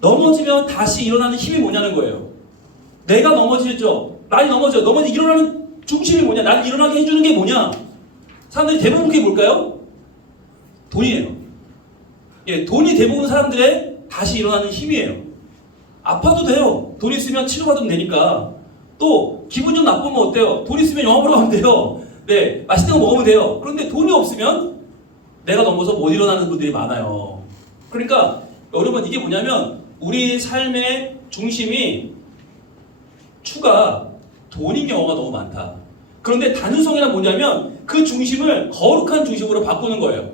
넘어지면 다시 일어나는 힘이 뭐냐는 거예요. 내가 넘어지죠. 많이 넘어져. 일어나는 중심이 뭐냐? 나를 일어나게 해주는 게 뭐냐? 사람들이 대부분 그게 뭘까요? 돈이에요. 예, 돈이 대부분 사람들의 다시 일어나는 힘이에요. 아파도 돼요. 돈 있으면 치료받으면 되니까. 또 기분 좀 나쁘면 어때요? 돈 있으면 영화 보러 가면 돼요. 네, 맛있는 거 먹으면 돼요. 그런데 돈이 없으면 내가 넘어서 못 일어나는 분들이 많아요. 그러니까 여러분 이게 뭐냐면 우리 삶의 중심이 추가 돈인 경우가 너무 많다. 그런데 단순성이란 뭐냐면 그 중심을 거룩한 중심으로 바꾸는 거예요.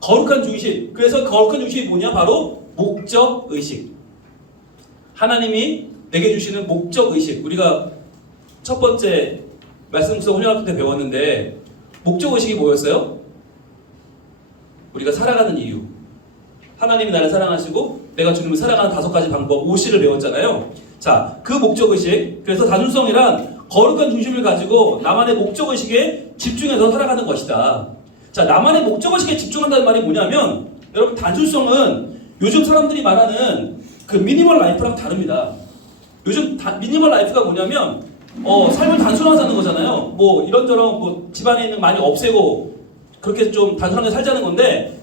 거룩한 중심. 그래서 거룩한 중심이 뭐냐? 바로 목적의식. 하나님이 내게 주시는 목적의식. 우리가 첫 번째 말씀 구성 훈련할 때 배웠는데 목적의식이 뭐였어요? 우리가 살아가는 이유. 하나님이 나를 사랑하시고 내가 주님을 사랑하는 5가지 방법 5C를 배웠잖아요. 자, 그 목적의식. 그래서 단순성이란 거룩한 중심을 가지고 나만의 목적의식에 집중해서 살아가는 것이다. 자, 나만의 목적의식에 집중한다는 말이 뭐냐면 여러분 단순성은 요즘 사람들이 말하는 그 미니멀 라이프랑 다릅니다. 요즘 미니멀 라이프가 뭐냐면 삶을 단순화하자는 거잖아요. 뭐 이런저런 뭐 집안에 있는 많이 없애고 그렇게 좀 단순하게 살자는 건데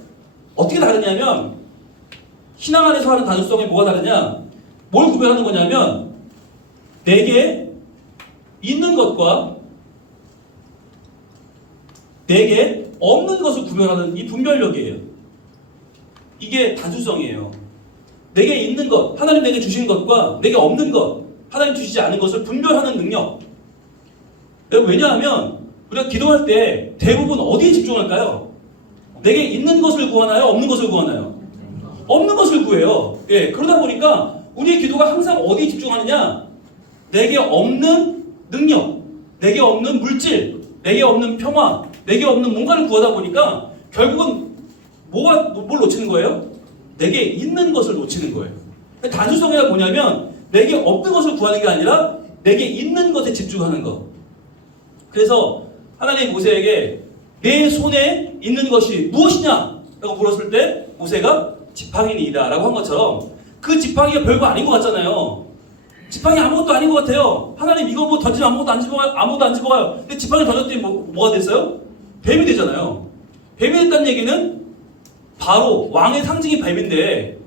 어떻게 다르냐면 신앙 안에서 하는 단순성이 뭐가 다르냐? 뭘 구별하는 거냐면 내게 있는 것과 내게 없는 것을 구별하는 이 분별력이에요. 이게 단순성이에요. 내게 있는 것, 하나님 내게 주신 것과 내게 없는 것, 하나님 주시지 않은 것을 분별하는 능력. 왜냐하면 우리가 기도할 때 대부분 어디에 집중할까요? 내게 있는 것을 구하나요? 없는 것을 구하나요? 없는 것을 구해요. 예, 그러다 보니까 우리의 기도가 항상 어디에 집중하느냐? 내게 없는 능력, 내게 없는 물질, 내게 없는 평화, 내게 없는 뭔가를 구하다 보니까 결국은 뭘 놓치는 거예요? 내게 있는 것을 놓치는 거예요. 단순성이가 뭐냐면 내게 없는 것을 구하는 게 아니라 내게 있는 것에 집중하는 것. 그래서 하나님이 모세에게 내 손에 있는 것이 무엇이냐? 라고 물었을 때 모세가 지팡이니이다 라고 한 것처럼 그 지팡이가 별거 아닌 것 같잖아요. 지팡이 아무것도 아닌 것 같아요. 하나님 이거 뭐 던지면 아무것도 안 집어가요. 근데 지팡이 던졌더니 뭐가 됐어요? 뱀이 되잖아요. 뱀이 됐다는 얘기는 바로 왕의 상징이 뱀인데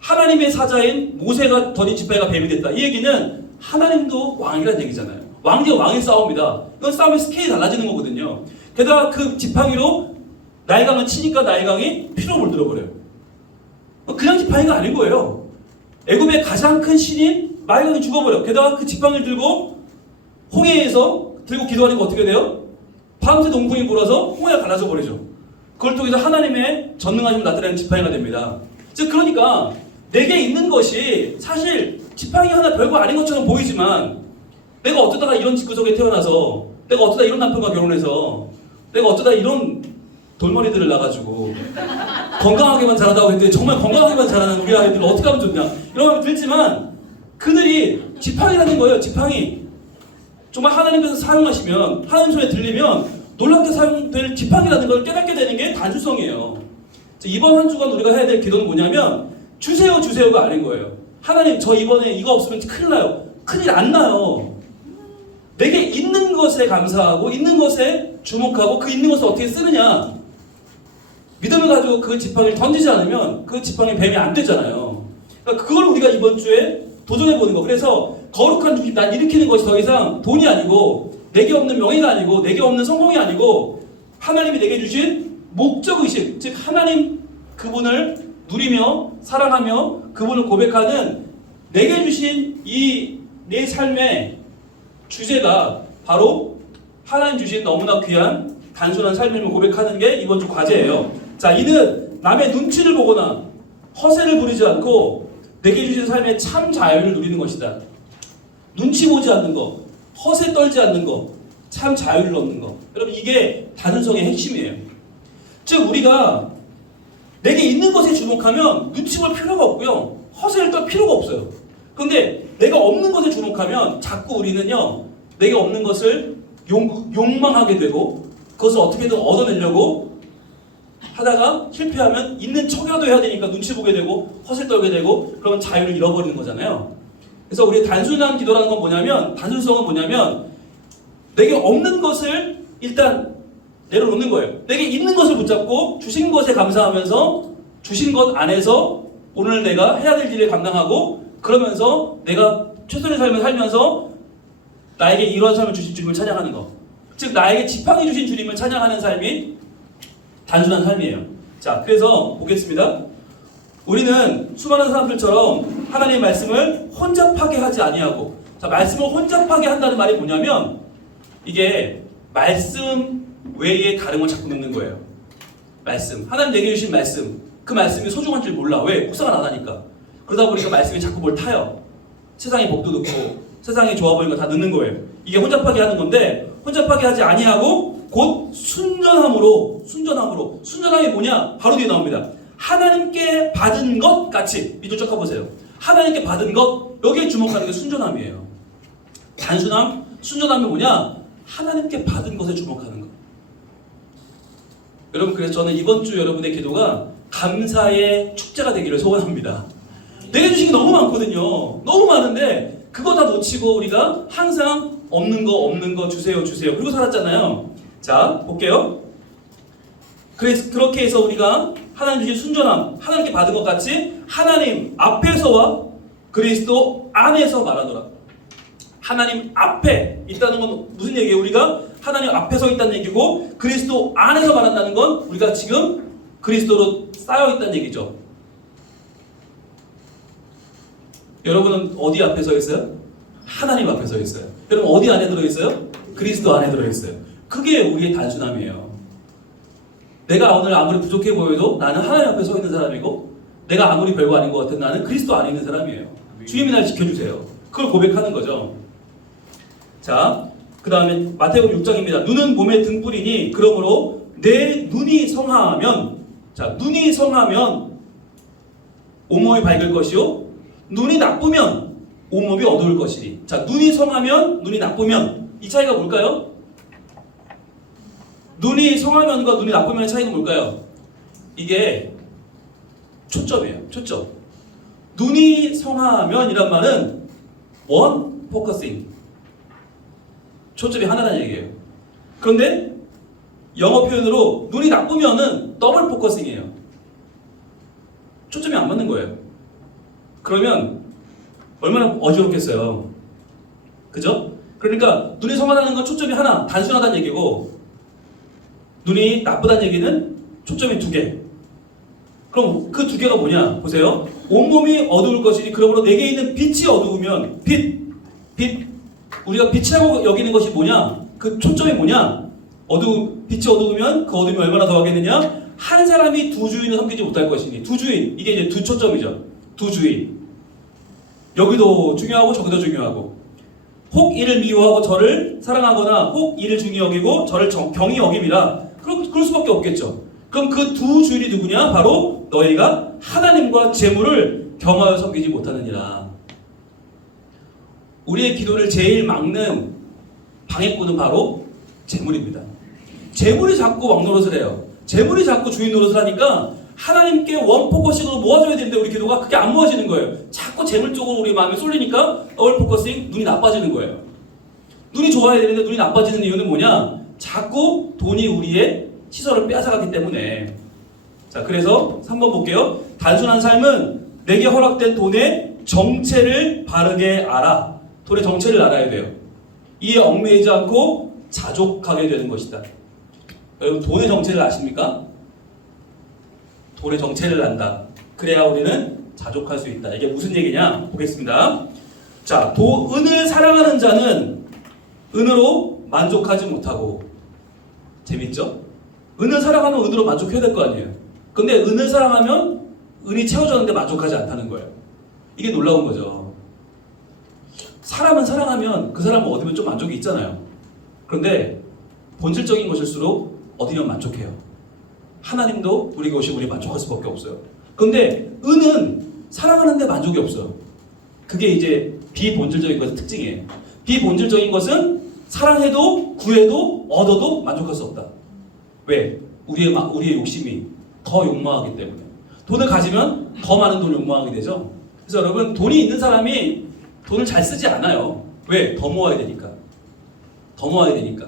하나님의 사자인 모세가 던진 지팡이가 뱀이 됐다. 이 얘기는 하나님도 왕이라는 얘기잖아요. 왕과 왕의 싸움이다. 이건 싸움의 스케일이 달라지는 거거든요. 게다가 그 지팡이로 나일강을 치니까 나일강이 피로 물들어버려요. 그냥 지팡이가 아닌 거예요. 애굽의 가장 큰 신인 나일강이 죽어버려. 게다가 그 지팡이를 들고 홍해에서 들고 기도하니까 어떻게 돼요? 밤새 동풍이 불어서 홍해가 갈라져 버리죠. 그걸 통해서 하나님의 전능하심을 나타내는 지팡이가 됩니다. 즉 그러니까 내게 있는 것이 사실 지팡이 하나 별거 아닌 것처럼 보이지만 내가 어쩌다가 이런 집구석에 태어나서 내가 어쩌다 이런 남편과 결혼해서 내가 어쩌다 이런 돌머리들을 낳아가지고 건강하게만 자라다고 했더니 정말 건강하게만 자라는 우리 아이들을 어떻게 하면 좋냐 이런 마음이 들지만 그들이 지팡이라는 거예요. 지팡이. 정말 하나님께서 사용하시면 하나님 손에 들리면 놀랍게 사용될 지팡이라는 걸 깨닫게 되는 게 단순성이에요. 이번 한 주간 우리가 해야 될 기도는 뭐냐면 주세요가 아닌 거예요. 하나님 저 이번에 이거 없으면 큰일 나요. 큰일 안 나요. 내게 있는 것에 감사하고 있는 것에 주목하고 그 있는 것을 어떻게 쓰느냐. 믿음을 가지고 그 지팡이를 던지지 않으면 그 지팡이 뱀이 안 되잖아요. 그러니까 그걸 우리가 이번 주에 도전해보는 거. 그래서 거룩한 중심, 난 일으키는 것이 더 이상 돈이 아니고 내게 없는 명예가 아니고 내게 없는 성공이 아니고 하나님이 내게 주신 목적의식, 즉 하나님 그분을 누리며 사랑하며 그분을 고백하는 내게 주신 이 내 삶의 주제가 바로 하나님 주신 너무나 귀한 단순한 삶을 고백하는 게 이번 주 과제예요. 자, 이는 남의 눈치를 보거나 허세를 부리지 않고 내게 주신 삶의 참 자유를 누리는 것이다. 눈치 보지 않는 거, 허세 떨지 않는 거, 참 자유를 얻는 거. 여러분 이게 단순성의 핵심이에요. 즉 우리가 내게 있는 것에 주목하면 눈치 볼 필요가 없고요. 허세를 떨 필요가 없어요. 그런데 내가 없는 것에 주목하면 자꾸 우리는요, 내가 없는 것을 욕망하게 되고 그것을 어떻게든 얻어내려고 하다가 실패하면 있는 척이라도 해야 되니까 눈치 보게 되고 헛을 떨게 되고 그러면 자유를 잃어버리는 거잖아요. 그래서 우리의 단순한 기도라는 건 뭐냐면, 단순성은 뭐냐면 내게 없는 것을 일단 내려놓는 거예요. 내게 있는 것을 붙잡고 주신 것에 감사하면서 주신 것 안에서 오늘 내가 해야 될 일을 감당하고, 그러면서 내가 최선의 삶을 살면서 나에게 이러한 삶을 주신 주님을 찬양하는 거. 즉 나에게 지팡이 주신 주님을 찬양하는 삶이 단순한 삶이에요. 자, 그래서 보겠습니다. 우리는 수많은 사람들처럼 하나님의 말씀을 혼잡하게 하지 아니하고, 자, 말씀을 혼잡하게 한다는 말이 뭐냐면 이게 말씀 외에 다른 걸 자꾸 넣는 거예요. 말씀, 하나님 내게 주신 말씀, 그 말씀이 소중한 줄 몰라. 왜? 묵상을 안 하니까. 그러다 보니까 말씀이 자꾸 뭘 타요. 세상의 복도 넣고 세상에 좋아 보이는 거 다 넣는 거예요. 이게 혼잡하게 하는 건데, 혼잡하게 하지 아니하고 곧 순전함으로. 순전함이 뭐냐? 바로 뒤에 나옵니다. 하나님께 받은 것 같이. 밑줄 쫙 가보세요. 하나님께 받은 것, 여기에 주목하는 게 순전함이에요. 단순함, 순전함이 뭐냐? 하나님께 받은 것에 주목하는 것. 여러분, 그래서 저는 이번 주 여러분의 기도가 감사의 축제가 되기를 소원합니다. 내게 주신 게 너무 많거든요. 너무 많은데 그거 다 놓치고 우리가 항상 없는 거 주세요. 그리고 살았잖아요. 자, 볼게요. 그래서 그렇게 해서 우리가 하나님 주신 순전함, 하나님께 받은 것 같이 하나님 앞에서와 그리스도 안에서 말하노라. 하나님 앞에 있다는 건 무슨 얘기예요? 우리가 하나님 앞에 서 있다는 얘기고, 그리스도 안에서 말한다는 건 우리가 지금 그리스도로 쌓여 있다는 얘기죠. 여러분은 어디 앞에 서 있어요? 하나님 앞에 서 있어요. 여러분 어디 안에 들어 있어요? 그리스도 안에 들어 있어요. 그게 우리의 단순함이에요. 내가 오늘 아무리 부족해 보여도 나는 하나님 앞에 서 있는 사람이고, 내가 아무리 별거 아닌 것 같은 나는 그리스도 안에 있는 사람이에요. 주님이 날 지켜주세요. 그걸 고백하는 거죠. 자, 그 다음에 마태복음 6장입니다. 눈은 몸의 등불이니 그러므로 내 눈이 성하면, 자, 눈이 성하면 온몸이 밝을 것이요, 눈이 나쁘면 온몸이 어두울 것이니. 자, 눈이 성하면, 눈이 나쁘면, 이 차이가 뭘까요? 눈이 성하면과 눈이 나쁘면의 차이가 뭘까요? 이게 초점이에요. 초점. 눈이 성하면이란 말은 원 포커싱, 초점이 하나라는 얘기예요. 그런데 영어 표현으로 눈이 나쁘면은 더블 포커싱이에요. 초점이 안 맞는 거예요. 그러면 얼마나 어지럽겠어요. 그죠? 그러니까 눈이 성하다는 건 초점이 하나, 단순하다는 얘기고, 눈이 나쁘다는 얘기는 초점이 두 개. 그럼 그 두 개가 뭐냐? 보세요. 온몸이 어두울 것이니 그러므로 내게 있는 빛이 어두우면, 빛. 우리가 빛이라고 여기는 것이 뭐냐? 그 초점이 뭐냐? 빛이 어두우면 그 어둠이 얼마나 더하겠느냐? 한 사람이 두 주인을 섬기지 못할 것이니. 두 주인, 이게 이제 두 초점이죠. 두 주인. 여기도 중요하고 저기도 중요하고. 혹 이를 미워하고 저를 사랑하거나 혹 이를 중히 여기고 저를 경히 여김이라. 그럴 수밖에 없겠죠. 그럼 그 두 주인이 누구냐? 바로 너희가 하나님과 재물을 겸하여 섬기지 못하느니라. 우리의 기도를 제일 막는 방해꾼은 바로 재물입니다. 재물이 자꾸 왕노릇을 해요. 재물이 자꾸 주인 노릇을 하니까 하나님께 원포커싱으로 모아줘야 되는데 우리 기도가 그게 안 모아지는 거예요. 자꾸 재물 쪽으로 우리 마음이 쏠리니까 원포커싱, 눈이 나빠지는 거예요. 눈이 좋아야 되는데 눈이 나빠지는 이유는 뭐냐? 자꾸 돈이 우리의 시설을 빼앗아가기 때문에. 자, 그래서 3번 볼게요. 단순한 삶은 내게 허락된 돈의 정체를 바르게 알아. 돈의 정체를 알아야 돼요. 이에 얽매이지 않고 자족하게 되는 것이다. 여러분, 돈의 정체를 아십니까? 돈의 정체를 안다. 그래야 우리는 자족할 수 있다. 이게 무슨 얘기냐? 보겠습니다. 자, 은을 사랑하는 자는 은으로 만족하지 못하고. 재밌죠? 은을 사랑하면 은으로 만족해야 될 거 아니에요. 근데 은을 사랑하면 은이 채워졌는데 만족하지 않다는 거예요. 이게 놀라운 거죠. 사람은 사랑하면 그 사람을 얻으면 좀 만족이 있잖아요. 그런데 본질적인 것일수록 얻으면 만족해요. 하나님도 우리가 오시면 우리 만족할 수밖에 없어요. 그런데 은은 사랑하는데 만족이 없어요. 그게 이제 비본질적인 것의 특징이에요. 비본질적인 것은 사랑해도 구해도 얻어도 만족할 수 없다. 왜? 우리의 욕심이 더 욕망하기 때문에. 돈을 가지면 더 많은 돈을 욕망하게 되죠. 그래서 여러분, 돈이 있는 사람이 돈을 잘 쓰지 않아요. 왜? 더 모아야 되니까. 더 모아야 되니까.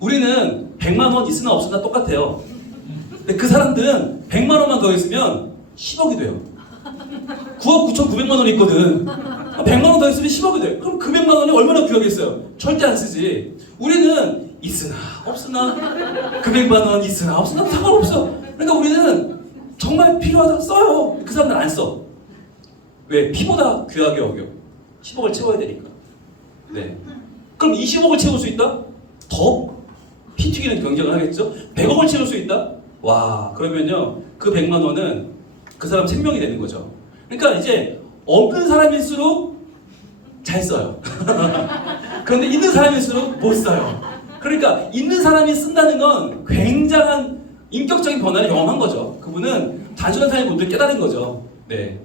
우리는 100만 원 있으나 없으나 똑같아요. 근데 그 사람들은 100만 원만 더 있으면 10억이 돼요. 9억 9,900만 원이 있거든. 100만 원 더 있으면 10억이 돼. 그럼 그 100만 원이 얼마나 귀하겠어요? 절대 안 쓰지. 우리는 있으나 없으나 그 100만 원 있으나 없으나 상관없어. 그러니까 우리는 정말 필요하다 써요. 그 사람들은 안 써. 왜? 피보다 귀하게 여겨. 10억을 채워야 되니까. 네. 그럼 20억을 채울 수 있다? 더 피 튀기는 경쟁을 하겠죠? 100억을 채울 수 있다? 와, 그러면요, 그 100만 원은 그 사람 생명이 되는 거죠. 그러니까 이제 없는 사람일수록 잘 써요. 그런데 있는 사람일수록 못 써요. 그러니까 있는 사람이 쓴다는 건 굉장한 인격적인 변화를 경험한 거죠. 그분은 단순한 삶의 본질을 깨달은 거죠. 네.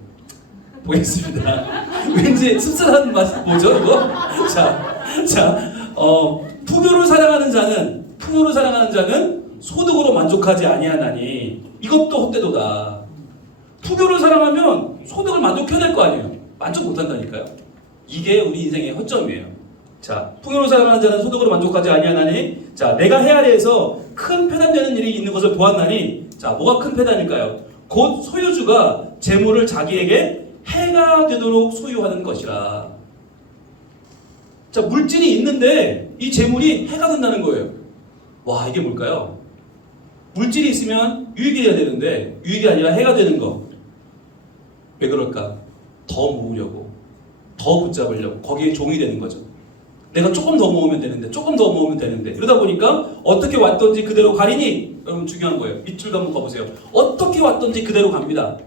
보겠습니다. 왠지 씁쓸한 맛이 뭐죠, 이거? 풍요를 사랑하는 자는 소득으로 만족하지 아니하나니 이것도 헛되도다. 풍요를 사랑하면 소득을 만족해야 될 거 아니에요. 만족 못한다니까요. 이게 우리 인생의 허점이에요. 자, 풍요를 사랑하는 자는 소득으로 만족하지 아니하나니, 자, 내가 헤아려서 큰 패단되는 일이 있는 것을 보았나니, 자, 뭐가 큰 패단일까요? 곧 소유주가 재물을 자기에게 해가 되도록 소유하는 것이라. 자, 물질이 있는데 이 재물이 해가 된다는 거예요. 와, 이게 뭘까요? 물질이 있으면 유익이 돼야 되는데 유익이 아니라 해가 되는 거. 왜 그럴까? 더 모으려고, 더 붙잡으려고, 거기에 종이 되는 거죠. 내가 조금 더 모으면 되는데, 조금 더 모으면 되는데, 이러다 보니까 어떻게 왔던지 그대로 가리니, 여러분 중요한 거예요. 밑줄도 한번 가보세요. 어떻게 왔던지 그대로 갑니다.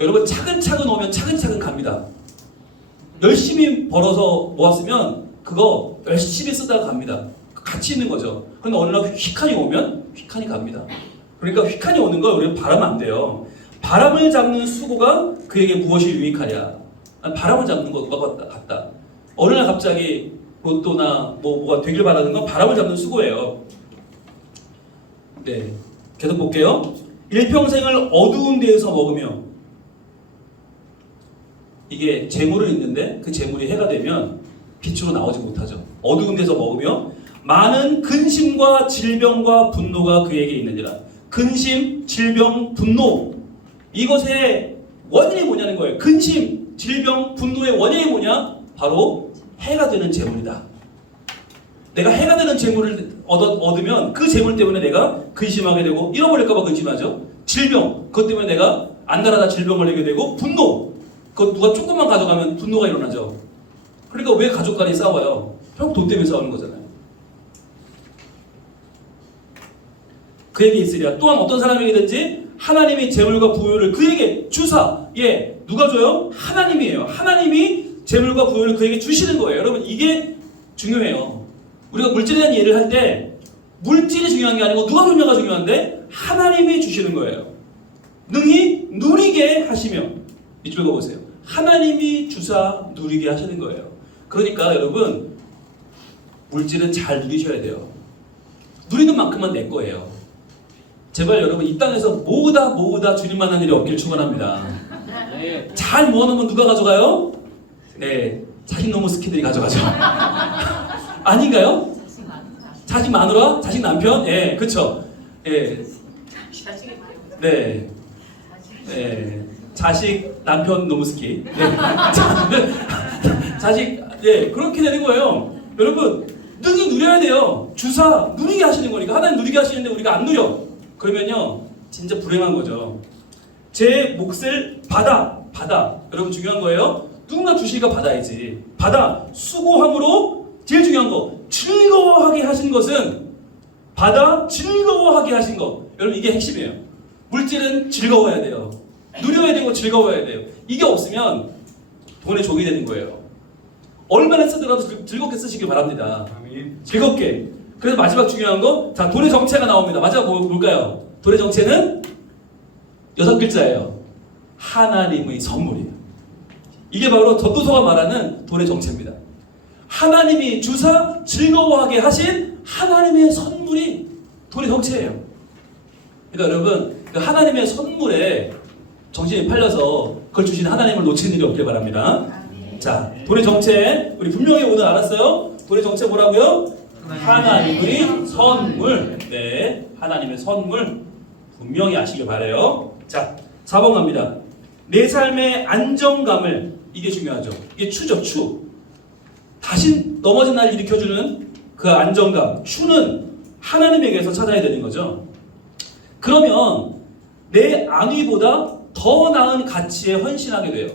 여러분, 차근차근 오면 차근차근 갑니다. 열심히 벌어서 모았으면 그거 열심히 쓰다가 갑니다. 같이 있는 거죠. 그런데 어느 날 휙하니 오면 휙하니 갑니다. 그러니까 휙하니 오는 걸 우리는 바라면 안 돼요. 바람을 잡는 수고가 그에게 무엇이 유익하냐. 바람을 잡는 것과 같다. 어느 날 갑자기 로또나 뭐가 되길 바라는 건 바람을 잡는 수고예요. 네, 계속 볼게요. 일평생을 어두운 데에서 먹으며, 이게 재물은 있는데 그 재물이 해가 되면 빛으로 나오지 못하죠. 어두운 데서 먹으며 많은 근심과 질병과 분노가 그에게 있느니라. 근심, 질병, 분노, 이것의 원인이 뭐냐는 거예요. 근심, 질병, 분노의 원인이 뭐냐? 바로 해가 되는 재물이다. 내가 해가 되는 재물을 얻으면 그 재물 때문에 내가 근심하게 되고, 잃어버릴까봐 근심하죠. 질병, 그것 때문에 내가 안달하다 질병 걸리게 되고, 분노, 그것 누가 조금만 가져가면 분노가 일어나죠. 그러니까 왜 가족 간이 싸워요? 결국 돈 때문에 싸우는 거잖아요. 그에게 있으리라. 또한 어떤 사람에게든지 하나님이 재물과 부유를 그에게 주사. 예, 누가 줘요? 하나님이에요. 하나님이 재물과 부유를 그에게 주시는 거예요. 여러분, 이게 중요해요. 우리가 물질에 대한 이해를 할 때 물질이 중요한 게 아니고 누가 주냐가 중요한데, 하나님이 주시는 거예요. 능히 누리게 하시며, 이쪽 읽어보세요. 하나님이 주사 누리게 하시는 거예요. 그러니까 여러분, 물질은 잘 누리셔야 돼요. 누리는 만큼만 내 거예요. 제발 여러분, 이 땅에서 모으다 주님 만난 일이 없기를 축원합니다. 네. 잘 모아놓으면 누가 가져가요? 네, 자식 놈의 스키들이 가져가죠. 아닌가요? 자식 마누라, 자식 남편, 예, 그렇죠. 예, 네, 네, 자식 남편 놈의 스키, 네. 자식, 예, 그렇게 되는 거예요. 여러분, 능히 누려야 돼요. 주사 누리게 하시는 거니까. 하나님 누리게 하시는데 우리가 안 누려. 그러면요, 진짜 불행한 거죠. 제 몫을 받아. 여러분, 중요한 거예요. 누군가 주시니까 받아야지. 받아. 수고함으로, 제일 중요한 거, 즐거워하게 하신 것은, 받아 즐거워하게 하신 것. 여러분, 이게 핵심이에요. 물질은 즐거워야 돼요. 누려야 되고 즐거워야 돼요. 이게 없으면 돈의 종이 되는 거예요. 얼마나 쓰더라도 즐겁게 쓰시길 바랍니다. 즐겁게. 그래서 마지막 중요한 거, 자, 돈의 정체가 나옵니다. 마지막 뭘까요? 돈의 정체는 6글자예요. 하나님의 선물이에요. 이게 바로 전도서가 말하는 돈의 정체입니다. 하나님이 주사 즐거워하게 하신 하나님의 선물이 돈의 정체예요. 그러니까 여러분, 그 하나님의 선물에 정신이 팔려서 그걸 주신 하나님을 놓치는 일이 없길 바랍니다. 자, 돈의 정체 우리 분명히 오늘 알았어요. 돈의 정체 뭐라고요? 하나님의 선물. 네, 하나님의 선물 분명히 아시길 바라요. 자, 4번 갑니다. 내 삶의 안정감을, 이게 중요하죠. 이게 추죠, 추. 다시 넘어진 날 일으켜주는 그 안정감, 추는 하나님에게서 찾아야 되는 거죠. 그러면 내 안위보다 더 나은 가치에 헌신하게 돼요.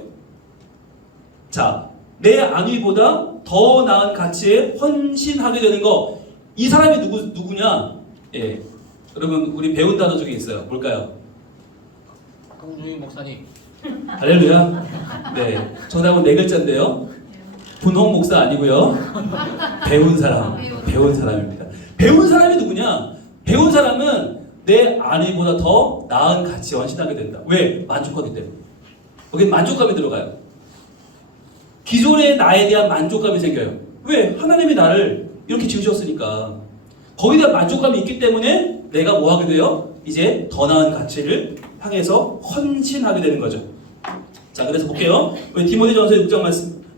자, 내 안위보다 더 나은 가치에 헌신하게 되는 거, 이 사람이 누구냐? 예, 여러분 우리 배운 단어 중에 있어요. 뭘까요? 강주희 목사님. 할렐루야. 네, 정답은 네 글자인데요. 분홍 목사 아니고요. 배운 사람, 배운 사람입니다. 배운 사람이 누구냐? 배운 사람은 내 안위보다 더 나은 가치에 헌신하게 된다. 왜? 만족하기 때문에. 여기 만족감이 들어가요. 기존의 나에 대한 만족감이 생겨요. 왜? 하나님이 나를 이렇게 지으셨으니까. 거기에 대한 만족감이 있기 때문에 내가 뭐 하게 돼요? 이제 더 나은 가치를 향해서 헌신하게 되는 거죠. 자, 그래서 볼게요. 우리 디모데전서 6장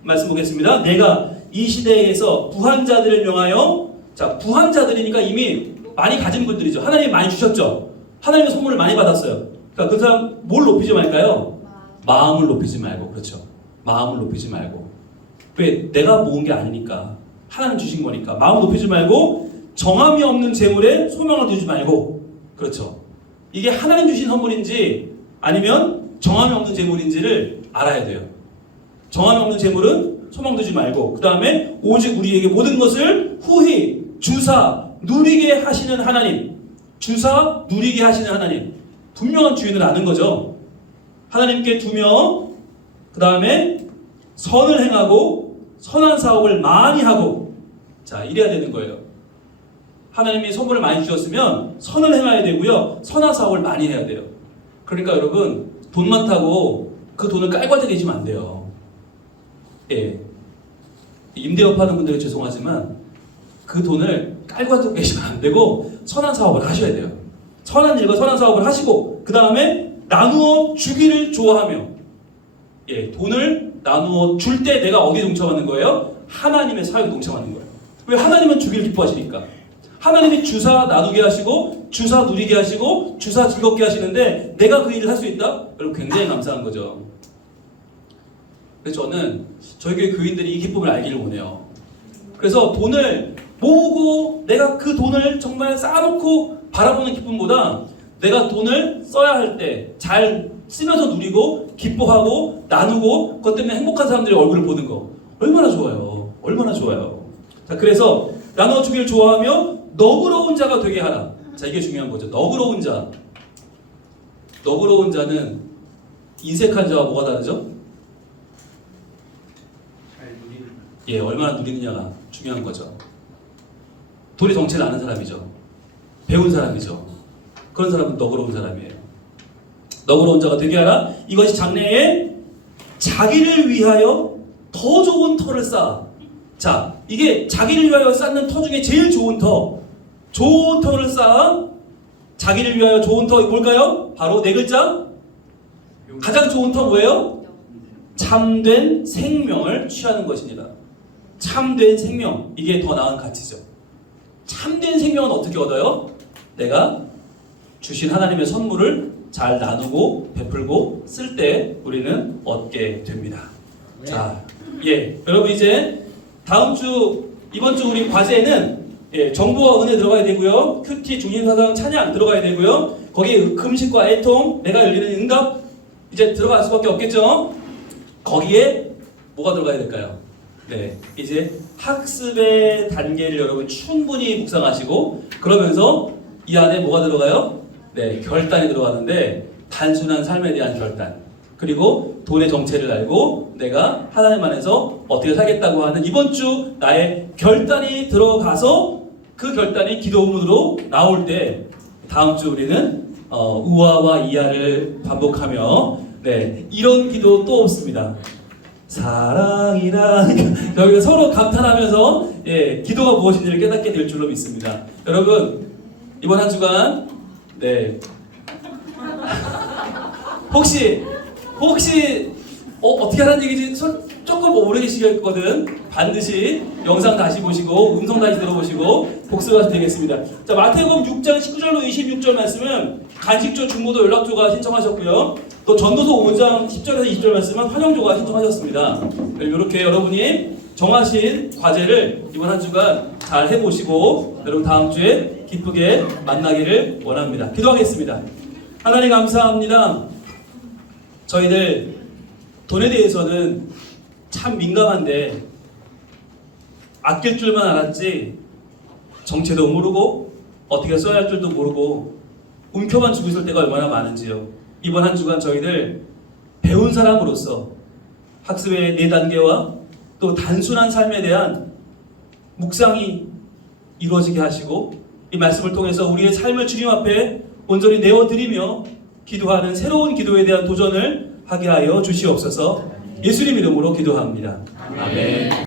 말씀 보겠습니다. 내가 이 시대에서 부한자들을 명하여, 자, 부한자들이니까 이미 많이 가진 분들이죠. 하나님이 많이 주셨죠. 하나님의 선물을 많이 받았어요. 그러니까 그 사람 뭘 높이지 말까요? 마음을 높이지 말고. 그렇죠. 마음을 높이지 말고. 왜? 내가 모은 게 아니니까. 하나님 주신 거니까. 마음을 높이지 말고 정함이 없는 재물에 소망을 두지 말고. 그렇죠. 이게 하나님 주신 선물인지 아니면 정함이 없는 재물인지를 알아야 돼요. 정함이 없는 재물은 소망 두지 말고, 그 다음에 오직 우리에게 모든 것을 후히 주사 누리게 하시는 하나님, 주사 누리게 하시는 하나님, 분명한 주인을 아는 거죠. 하나님께 두며 그 다음에 선을 행하고 선한 사업을 많이 하고, 자, 이래야 되는 거예요. 하나님이 선물을 많이 주셨으면 선을 행해야 되고요, 선한 사업을 많이 해야 돼요. 그러니까 여러분, 돈 많다고 그 돈을 깔고 계시면 안 돼요. 예, 임대업 하는 분들은 죄송하지만 그 돈을 깔고 계시면 안 되고 선한 사업을 하셔야 돼요. 선한 일과 선한 사업을 하시고, 그 다음에 나누어 주기를 좋아하며, 예, 돈을 나누어 줄 때 내가 어디에 동참하는 거예요? 하나님의 사역에 동참하는 거예요. 왜? 하나님은 주기를 기뻐하시니까. 하나님이 주사 나누게 하시고 주사 누리게 하시고 주사 즐겁게 하시는데 내가 그 일을 할 수 있다? 여러분 굉장히 감사한 거죠. 그래서 저는 저희 교회 교인들이 이 기쁨을 알기를 원해요. 그래서 돈을 모으고 내가 그 돈을 정말 쌓아놓고 바라보는 기쁨보다 내가 돈을 써야 할 때 잘 쓰면서 누리고 기뻐하고 나누고 그것 때문에 행복한 사람들의 얼굴을 보는 거 얼마나 좋아요. 얼마나 좋아요. 자, 그래서 나눠주기를 좋아하며 너그러운 자가 되게 하라. 자, 이게 중요한 거죠. 너그러운 자. 너그러운 자는 인색한 자와 뭐가 다르죠? 예, 얼마나 누리느냐가 중요한 거죠. 돈의 정체를 아는 사람이죠. 배운 사람이죠. 그런 사람은 너그러운 사람이에요. 너그러운 자가 되게 하라. 이것이 장래에 자기를 위하여 더 좋은 터를 쌓아. 자, 이게 자기를 위하여 쌓는 터 중에 제일 좋은 터. 좋은 터를 쌓아. 자기를 위하여 좋은 터 뭘까요? 바로 네 글자. 가장 좋은 터 뭐예요? 참된 생명을 취하는 것입니다. 참된 생명, 이게 더 나은 가치죠. 참된 생명은 어떻게 얻어요? 내가 주신 하나님의 선물을 잘 나누고 베풀고 쓸 때 우리는 얻게 됩니다. 네. 자, 예, 여러분 이제 다음 주, 이번 주 우리 과제는 예, 정보와 은혜 들어가야 되고요, 큐티 중심사상 찬양 들어가야 되고요, 거기에 금식과 애통, 내가 열리는 응답 이제 들어갈 수밖에 없겠죠. 거기에 뭐가 들어가야 될까요? 네, 이제 학습의 단계를 여러분 충분히 묵상하시고 그러면서 이 안에 뭐가 들어가요? 네, 결단이 들어가는데 단순한 삶에 대한 결단, 그리고 돈의 정체를 알고 내가 하나님 안에서 어떻게 살겠다고 하는 이번 주 나의 결단이 들어가서 그 결단이 기도문으로 나올 때 다음 주 우리는 우아와 이하를 반복하며 네, 이런 기도 또 없습니다. 사랑이란 저희가 서로 감탄하면서 예, 기도가 무엇인지를 깨닫게 될 줄로 믿습니다. 여러분 이번 한 주간 네 혹시 어떻게 하라는 얘기지 조금 모르시겠거든. 반드시 영상 다시 보시고 음성 다시 들어보시고 복습하시면 되겠습니다. 자, 마태복음 6장 19절로 26절 말씀은 간식조, 중보도, 연락조가 신청하셨고요. 또 전도서 5장 10절에서 20절 말씀은 환영조가 신청하셨습니다. 이렇게 여러분이 정하신 과제를 이번 한 주간 잘 해보시고 여러분 다음 주에 기쁘게 만나기를 원합니다. 기도하겠습니다. 하나님 감사합니다. 저희들 돈에 대해서는 참 민감한데 아낄 줄만 알았지 정체도 모르고 어떻게 써야 할 줄도 모르고 움켜만 주고 있을 때가 얼마나 많은지요. 이번 한 주간 저희들 배운 사람으로서 학습의 4단계와 또 단순한 삶에 대한 묵상이 이루어지게 하시고 이 말씀을 통해서 우리의 삶을 주님 앞에 온전히 내어드리며 기도하는 새로운 기도에 대한 도전을 하게 하여 주시옵소서. 예수님 이름으로 기도합니다. 아멘.